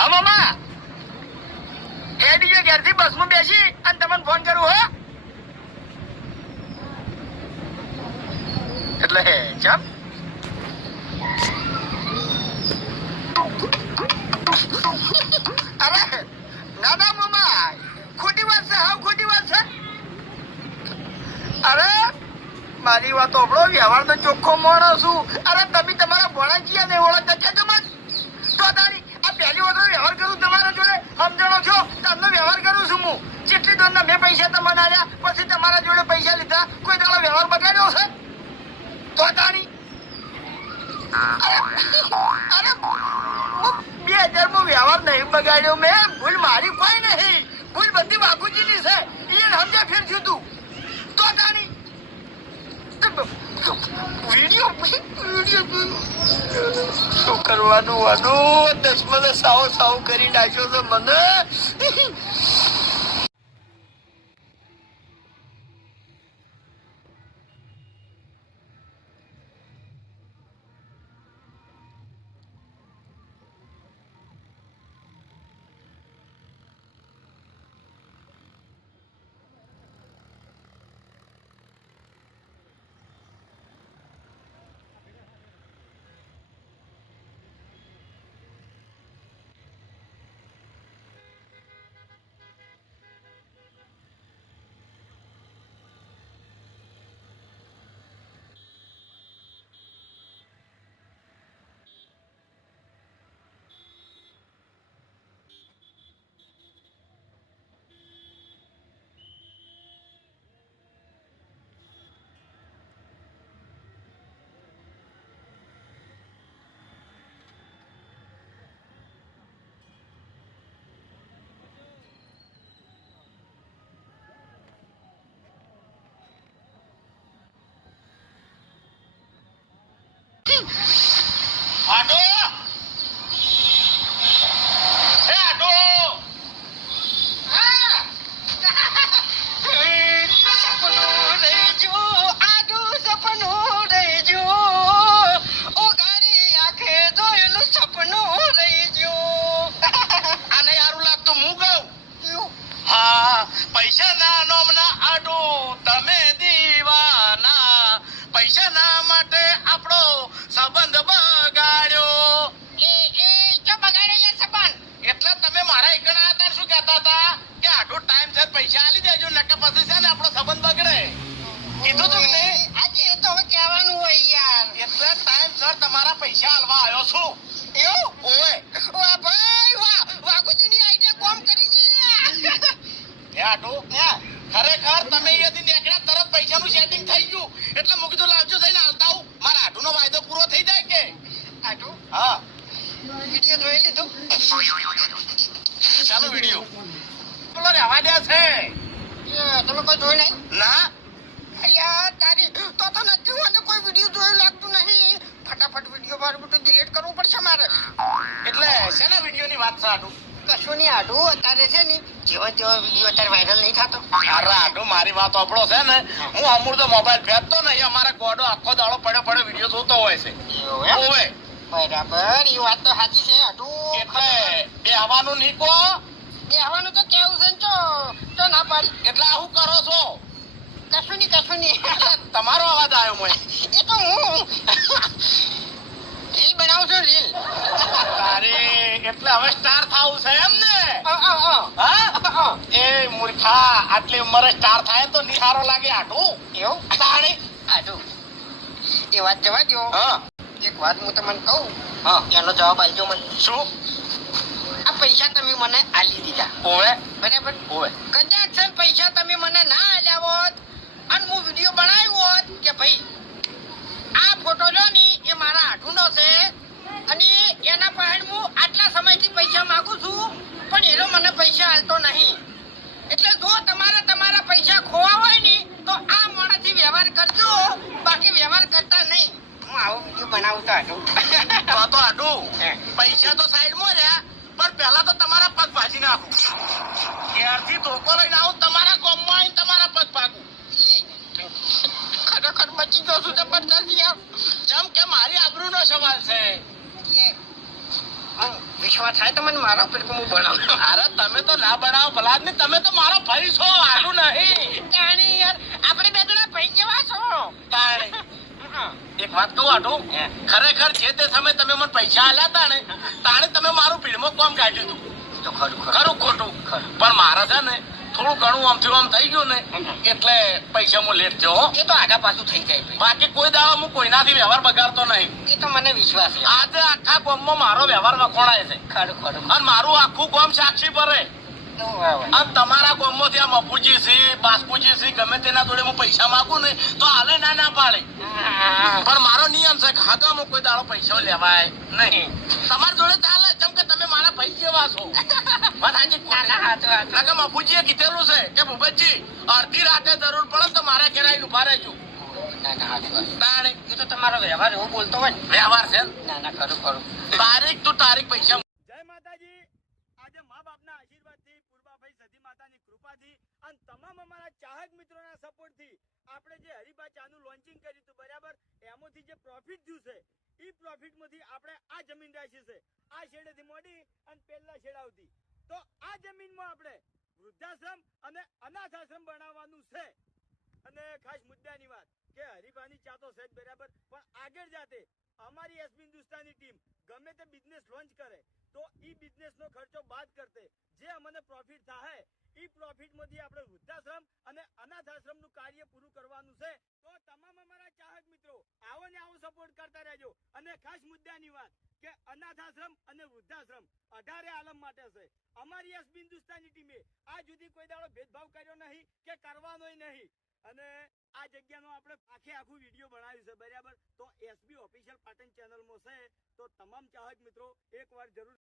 હા, મામા. હેડીએ ઘેરથી બસમાં બેસી અને તમને ફોન કરું, હો. અરે, ના ના, મામા. ખોટી વાત છે, હા, ખોટી વાત છે. અરે, મારી વાત ઓળો વ્યવહાર તો ચોખ્ખો મોણો છું. અરે, તમે તમારા ભણાજીયા ને ઓળખતા છે તમારે તો તારી આ પહેલી વાર વ્યવહાર કરું તમારા જોડે સમજણો છો તમને વ્યવહાર કરું છું હું. જેટલી દોરના મેં પૈસા તમને આલ્યા પછી તમારા જોડે પૈસા લીધા. કોઈ તમારો વ્યવહાર બગાડ્યો છે? તો તારી અરે, બે હજારમાં વ્યવહાર નહીં બગાડ્યો મેં. ભૂલ મારી કોઈ નહીં. ભૂલ બધી બાપુજીની છે. એ સમજ્યા ફેર થયું તું. વીડિયો શું કરવાનું વાનું? દસમને સાવ સાવ કરી નાખ્યો તો મને. હા પૈસા ના નોમના આડો તમે દીવાના. પૈસાના માટે આપણો સંબંધ બગાડ્યો. એ એ જો બગાડ્યો યાર સંબંધ? એટલે તમે મારા એકણા હતા શું કહેતા હતા? કે આટલો ટાઈમ છે પૈસા આલી દેજો નકે પછી છે ને આપણો સંબંધ બગડે. કીધું તું ને આજે એ તો હવે કહેવાનું હોય યાર. એટલે ટાઈમ સર તમારા પૈસા આલવા આવ્યો છું. એવું? ઓય વાહ ભાઈ વાહ વાઘુજીની આઈડિયા કોમ કરી છે લે હે આટો ખરેખર તમે અહીંયાથી નીકળ્યા તરત પૈસાનું સેટિંગ થઈ ગયું. એટલે મૂકી તો લાવજો થઈને હાલતા આવું. મારા આટુનો વાયદો પૂરો થઈ જાય કે? આટુ હા. વિડિયો જોઈ લીધો? ચાલો વિડિયો? બોલો રહેવા દે છે? તમે કોઈ જોઈ નહીં? ના. અલ્યા તારી તો તો નથી મને કોઈ વિડિયો જોયું લાગતું નહીં. ફટાફટ વિડિયો મારું બધું ડિલીટ કરવું પડશે મારે. એટલે શેના વિડિયોની વાત છે આટુ? કશું નહીં આડું અત્યારે છે ને જેવો જેવો વીડિયો અત્યારે વાયરલ નહીં થતો. અરે આડું મારી વાત આપણો છે ને હું. અમૂળ તો મોબાઈલ ફેંકતો નહીં અમારા ગોડો આખો દાડો પડ્યો પડ્યો વીડિયો જોતો હોય છે. બરાબર એ વાત તો સાચી છે આડું એટલે બે આવવાનું નહીં કો બે આવવાનું તો કેવું છે ને ચો તો ના પાડી. એટલે આવું કરો છો? કશું નહીં કશું નહીં. તમારો અવાજ આવ્યો મને. એ તો હું. રીલ બનાવું છું રીલ અરે એટલે હવે સ્ટાર થાવું છે એમ ને? હા એ મૂર્ખા આટલી ઉંમરે સ્ટાર થાય તો નિહારો લાગે આટું એવું? તાણી? આટું એ વાત જવા દો હા. એક વાત હું તમને કહું. હા. એનો જવાબ આલજો મને. શું? આ પૈસા તમે મને આલી દીધા. ઓવે? બરાબર? ઓવે. કદાચ પૈસા તમે મને ના આલ્યા હોત અને હું વીડિયો બનાવ્યો હોત કે ભાઈ આ ફોટો લો ની એ મારા આઠુનો છે અને એના પાસે હું આટલા સમયથી પૈસા માંગુ છું એનો મને પૈસા આલતો નહીં. એટલે જો તમારે તમારા પૈસા ખોવા હોય ને તો આ મોડાથી વ્યવહાર કરજો. બાકી વ્યવહાર કરતા નહીં. હું આવો વીડિયો બનાવું તો આટું તો તો આટું પૈસા તો સાઈડમાં રહ્યા પણ પહેલા તો તમારા પગ ભાજી નાખું. ત્યારથી ધોકો લઈને આવું તમારા ગામમાં આવીને તમારા પગ ભાગું. ખરેખર બચી ગયો છું જબરદસ્ત યાર જેમ કે મારી આબરૂનો સવાલ છે. વિશ્વાસ થાય તો મને મારા ઉપર હું બનાવું? અરે તમે તો ના બનાવો ભલાદ ને તમે તો મારો ભાઈ છો આલું નહીં. તાણી યાર આપણે બે જણા ભાઈ જેવા છો. તાણે. એક વાત કહું આટું ખરેખર જે તે સમયે તમે મને પૈસા આલ્યા હતા ને તાણે તમે મારું ભીડમાં કોમ કાઢ્યું હતું. તો ખરું ખરું. ખોટું. પણ મારા છે ને થોડું ઘણું આમ થયું આમ થઈ ગયું ને એટલે પૈસા હું લેટ જો એ તો આગા પાછું થઈ જાય બાકી કોઈ દાડો હું કોઈનાથી વ્યવહાર બગાડતો નહીં. એ તો મને વિશ્વાસ છે. આજે આખા ગામમાં મારો વ્યવહાર વખોણાય છે? ખરું ખરું અને મારું આખું ગામ સાક્ષી ભરે. વાહ. તમારા ગામમાંથી આ મફુજી છે ગમે તેના જોડે હું પૈસા માંગુ ને તો હાલે ના ના પાડે. પણ મારો નિયમ છે કે હાગામાં કોઈ દાડો પૈસા લેવાય નહીં. તમારા જોડે ચાલે જેમ કે તમે મારા ભાઈ જેવા છો. વાત મફુજીએ કીધેલું છે કે ભૂપતજી અડધી રાતે જરૂર પડે તો મારા ઘેર આવીને ઊભા રહેજો. ના ના હાચું, હાચું. તાણે. એ તો તમારો વ્યવહાર એવું બોલતો હોય ને. વ્યવહાર છે? ના ના ખરું ખરું. તારીખ તું તારીખ પૈસા અને તમામ અમારા ચાહક મિત્રોના સપોર્ટથી આપણે જે હરિભા ચાનું લોન્ચિંગ કર્યું હતું, બરાબર? એમાંથી જે પ્રોફિટ થયું છે, એ પ્રોફિટમાંથી આપણે આ જમીન રાખી છે. આ શેડેથી મોડી અને પહેલા શેડા સુધી તો આ જમીનમાં આપણે વૃદ્ધાશ્રમ અને અનાથ આશ્રમ બનાવવાનું છે. અને ખાસ મુદ્દાની વાત કે ચા તો બરાબર, પણ આગળ જાતે. અમારી એસબી હિન્દુસ્તાની ટીમ ગમે તે બિઝનેસ લોન્ચ કરે, તો ઈ બિઝનેસ નો ખર્ચો બાદ કરતે. જે અમને પ્રોફિટ થાય ઈ પ્રોફિટમાંથી આપણે વૃદ્ધાશ્રમ અને અનાથ આશ્રમનું કાર્ય પૂરું કરવાનું છે. તો તમામ અમારા ચાહક મિત્રો, આવો ને આવો સપોર્ટ કરતા રહેજો. અને ખાસ મુદ્દાની વાત કે અનાથ આશ્રમ અને વૃદ્ધાશ્રમ અઢારે આલમ માટે છે. અમારી એસબી હિન્દુસ્તાની ટીમે આ જુદી કોઈ દાડો ભેદભાવ કર્યો નહીં કે કરવાનો નહીં. અને આ જગ્યાનો આપણે આખે આખું વીડિયો બનાવ્યું છે, બરાબર? તો એસબી ઓફિશિયલ પાટણ ચેનલમાં છે. તો તમામ ચાહક મિત્રો, એકવાર જરૂર